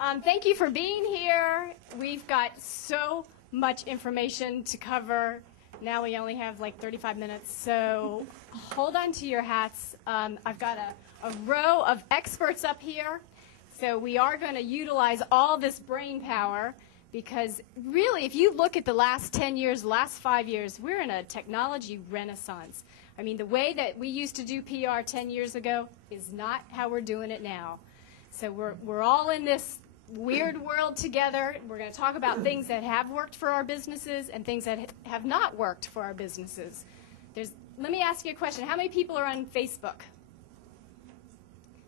Thank you for being here. We've got so much information to cover. Now we only have like 35 minutes, so hold on to your hats. I've got a row of experts up here, so we are going to utilize all this brain power because really, if you look at the last 10 years, last 5 years, we're in a technology renaissance. I mean, the way that we used to do PR 10 years ago is not how we're doing it now. So we're all in this weird world together. We're going to talk about things that have worked for our businesses and things that have not worked for our businesses. Let me ask you a question. How many people are on Facebook?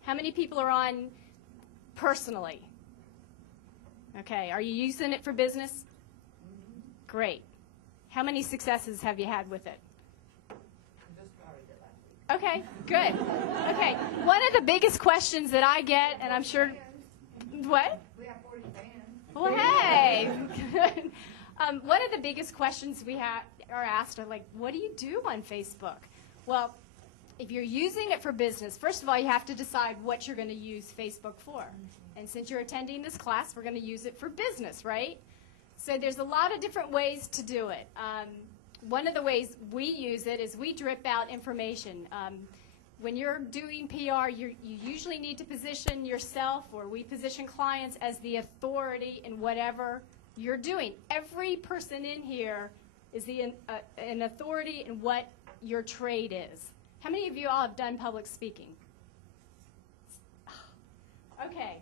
How many people are on personally? Okay, are you using it for business? Great. How many successes have you had with it? Okay, good. Okay, one of the biggest questions that I get, and I'm sure, what? We have 40 fans. Well, hey. One of the biggest questions we are asked are like, what do you do on Facebook? Well, if you're using it for business, first of all, you have to decide what you're going to use Facebook for. And since you're attending this class, we're going to use it for business, right? So there's a lot of different ways to do it. One of the ways we use it is we drip out information. When you're doing PR, you usually need to position yourself, or we position clients as the authority in whatever you're doing. Every person in here is an authority in what your trade is. How many of you all have done public speaking? Okay.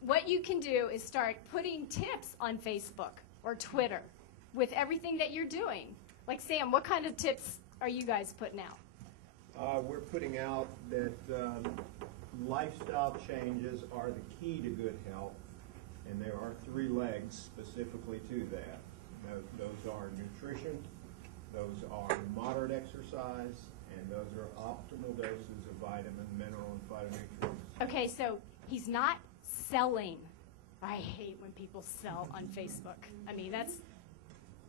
What you can do is start putting tips on Facebook or Twitter with everything that you're doing. Like Sam, what kind of tips are you guys putting out? We're putting out that lifestyle changes are the key to good health, and there are 3 legs specifically to that. Those are nutrition, those are moderate exercise, and those are optimal doses of vitamin, mineral, and phytonutrients. Okay, so he's not selling. I hate when people sell on Facebook. I mean,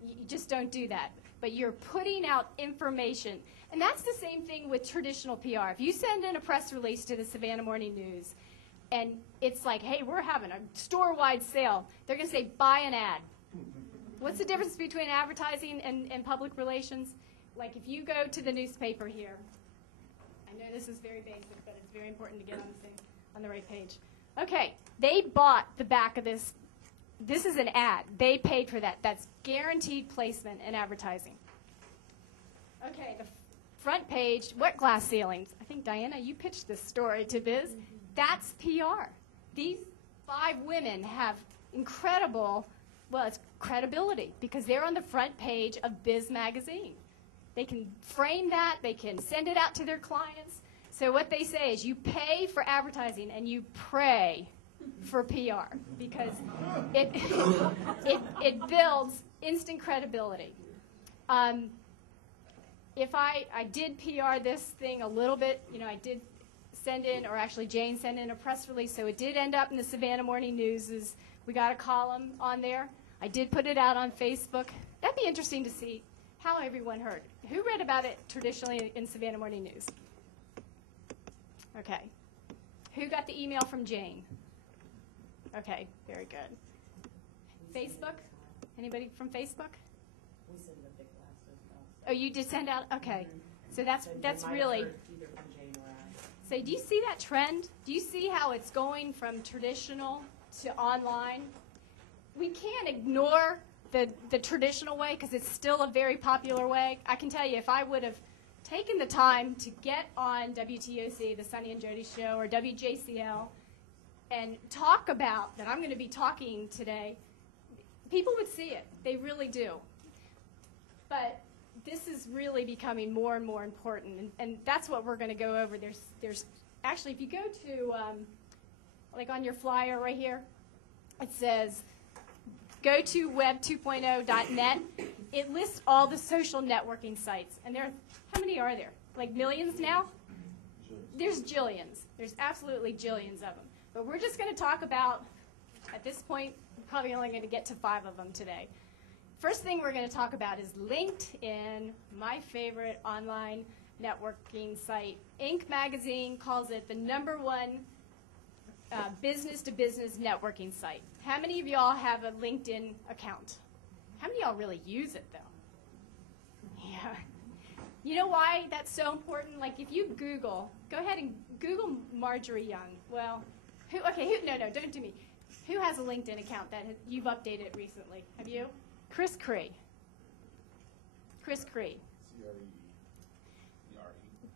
you just don't do that. But you're putting out information. And that's the same thing with traditional PR. If you send in a press release to the Savannah Morning News, and it's like, hey, we're having a store-wide sale, they're going to say, buy an ad. What's the difference between advertising and public relations? Like if you go to the newspaper here, I know this is very basic, but it's very important to get on the right page. Okay, they bought the back of this. This is an ad. They paid for that. That's guaranteed placement in advertising. Okay, the front page, what glass ceilings? I think, Diana, you pitched this story to Biz. That's PR. These 5 women have incredible, well, it's credibility because they're on the front page of Biz magazine. They can frame that. They can send it out to their clients. So what they say is you pay for advertising and you pray for PR because it builds instant credibility. If I did PR this thing a little bit, I did send in, or actually Jane sent in a press release, so it did end up in the Savannah Morning News. We got a column on there. I did put it out on Facebook. That'd be interesting to see how everyone heard. Who read about it traditionally in Savannah Morning News? Okay. Who got the email from Jane? Okay, very good. Facebook? Anybody from Facebook? We send a big blast as well. Oh, you did send out? Okay. So that's really. Either from Jane or I. So do you see that trend? Do you see how it's going from traditional to online? We can't ignore the traditional way because it's still a very popular way. I can tell you, if I would have taken the time to get on WTOC, the Sunny and Jody Show, or WJCL, and talk about that I'm going to be talking today, people would see it. They really do. But this is really becoming more and more important, and that's what we're going to go over. There's actually, if you go to, like on your flyer right here, it says, go to web2.0.net. It lists all the social networking sites. And how many are there? Like millions now? There's jillions. There's absolutely jillions of them. But we're just going to talk about, at this point, we're probably only going to get to 5 of them today. First thing we're going to talk about is LinkedIn, my favorite online networking site. Inc. magazine calls it the #1 business-to-business networking site. How many of y'all have a LinkedIn account? How many of y'all really use it, though? Yeah. You know why that's so important? Like, if you Google, go ahead and Google Marjorie Young. Well, no, don't do me. Who has a LinkedIn account that you've updated recently? Have you? Chris Cree. Chris Cree.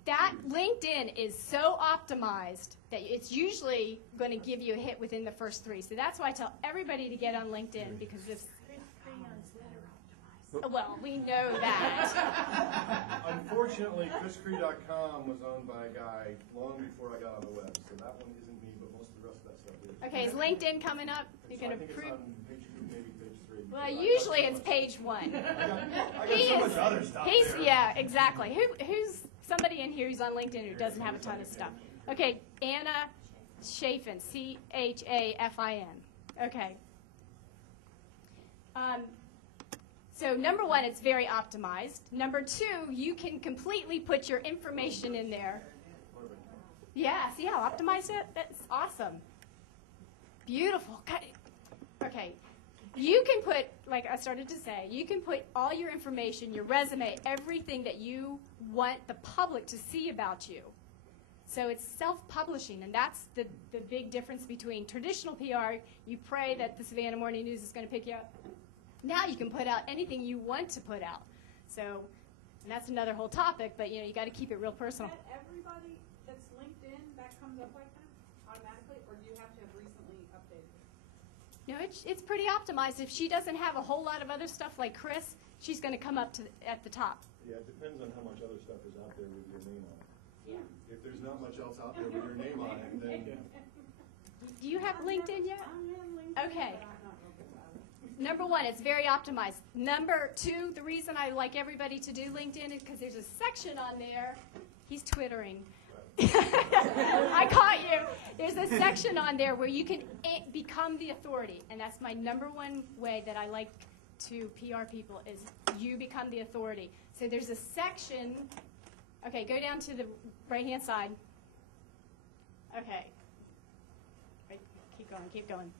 That LinkedIn is so optimized that it's usually going to give you a hit within the first 3. So that's why I tell everybody to get on LinkedIn, because if well, we know that. Unfortunately, ChrisCree.com was owned by a guy long before I got on the web, so that one isn't me, but most of the rest of that stuff is. Okay, is LinkedIn coming up? You're going to It's prove. on page 2, maybe page 3. Well, usually it's page 1. I got so much other stuff there. Yeah, exactly. Who's somebody in here who's on LinkedIn who doesn't have a ton of stuff? Okay, Anna Chafin, Chafin. Okay. So number 1, it's very optimized. Number 2, you can completely put your information in there. Yeah, see how optimized it? That's awesome. Beautiful. Okay. You can put, like I started to say, you can put all your information, your resume, everything that you want the public to see about you. So it's self-publishing, and that's the big difference between traditional PR. You pray that the Savannah Morning News is going to pick you up. Now you can put out anything you want to put out. So, and that's another whole topic, but you got to keep it real personal. Is that everybody that's LinkedIn that comes up like that automatically, or do you have to have recently updated it? No, it's pretty optimized. If she doesn't have a whole lot of other stuff like Chris, she's going to come up at the top. Yeah, it depends on how much other stuff is out there with your name on it. Yeah. If there's not much else out there with your name on it, then Do you have LinkedIn yet? I'm in LinkedIn, Okay. but I'm not real good about it. Number 1, it's very optimized. Number 2, the reason I like everybody to do LinkedIn is because there's a section on there. He's twittering. I caught you. There's a section on there where you can become the authority, and that's my number 1 way that I like to PR people is you become the authority. So there's a section. Okay, go down to the right-hand side. Okay. Right, keep going.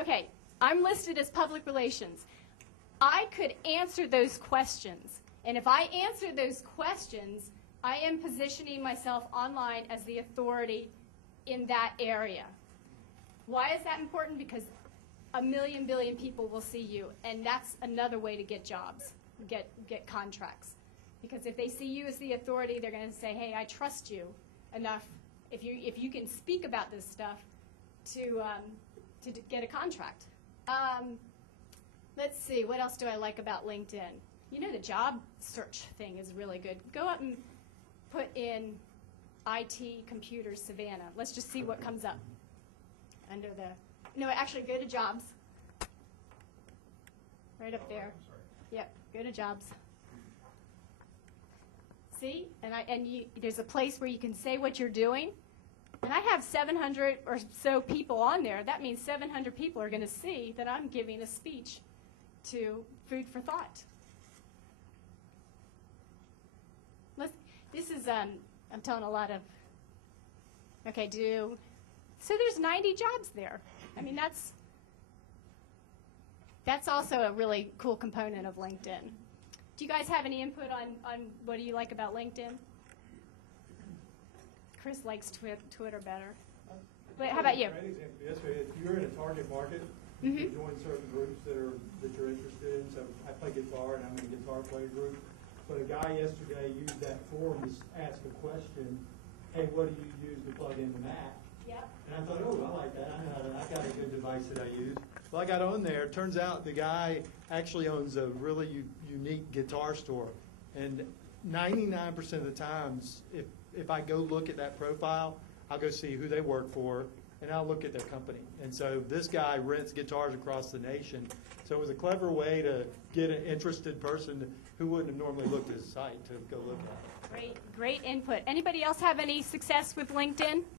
Okay, I'm listed as public relations. I could answer those questions, and if I answer those questions, I am positioning myself online as the authority in that area. Why is that important? Because a million billion people will see you, and that's another way to get jobs, get contracts. Because if they see you as the authority, they're going to say, hey, I trust you enough if you can speak about this stuff to get a contract. Let's see, what else do I like about LinkedIn? The job search thing is really good. Go up and put in IT Computers Savannah. Let's just see what comes up under actually go to jobs. Right up there. Yep, go to jobs. See, there's a place where you can say what you're doing. And I have 700 or so people on there. That means 700 people are going to see that I'm giving a speech to Food for Thought. This is, I'm telling a lot of, so there's 90 jobs there. I mean, that's also a really cool component of LinkedIn. Do you guys have any input on what do you like about LinkedIn? Chris likes Twitter better. But how about you? Great example. Yesterday, if you're in a target market, Mm-hmm. you join certain groups that you're interested in. So I play guitar, and I'm in a guitar player group. But a guy yesterday used that forum to ask a question. Hey, what do you use to plug in the Mac? Yep. And I thought, oh, I like that. I got a good device that I use. Well, I got on there. Turns out the guy actually owns a really unique guitar store. And 99% of the times, if I go look at that profile, I'll go see who they work for, and I'll look at their company. And so this guy rents guitars across the nation. So it was a clever way to get an interested person who wouldn't have normally looked at his site to go look at it. Great input. Anybody else have any success with LinkedIn?